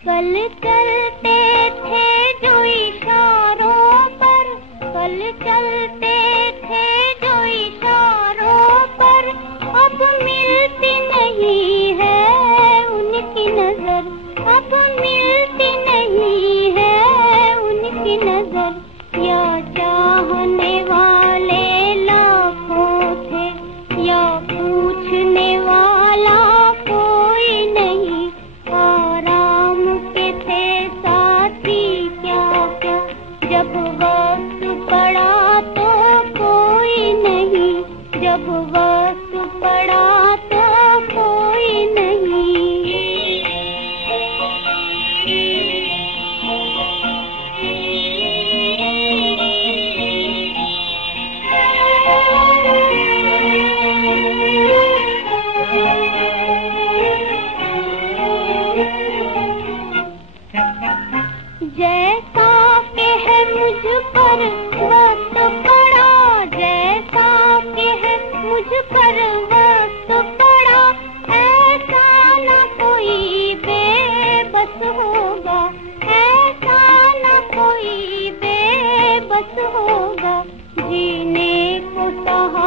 कल चलते थे जो इशारों पर, कल चलते थे जो इशारों पर, अब मिलती नहीं है उनकी नजर, अब मिलती नहीं है उनकी नजर। या चाहने वाले लाखों थे, या पूछने वाला कोई नहीं, आराम के थे साथी क्या क्या, जब वक्त पड़ा तो कोई नहीं, जब वक्त पड़ा तो कोई नहीं। जैसा कि है मुझ पर वक्त पड़ा, जैसा कि है मुझ पर वक्त पड़ा, ऐसा न कोई बेबस होगा, ऐसा न कोई बेबस होगा, जीने को सहा